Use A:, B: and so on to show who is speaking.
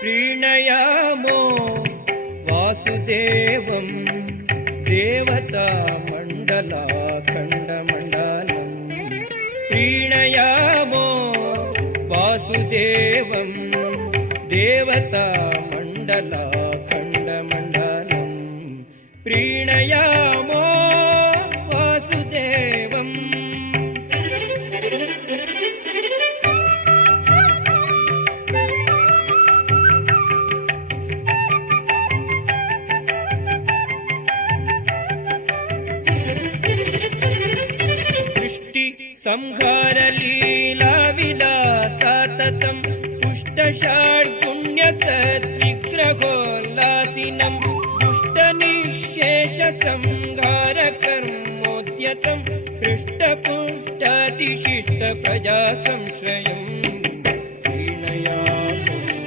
A: प्रीणयामो वासुदेवं देवतामण्डलाखण्डमण्डलम् प्रीणयामो वासुदेवं देवतामण्डलाखण्डमण्डलम् प्रीणयामो संहारलीलाविलासम् पुष्टषाड्पुण्यसद्विग्रहोल्लासिनम् पुष्टनिःशेषसंहारकर्मोद्यतम् हृष्टपुष्टातिशिष्टप्रजा संश्रयम्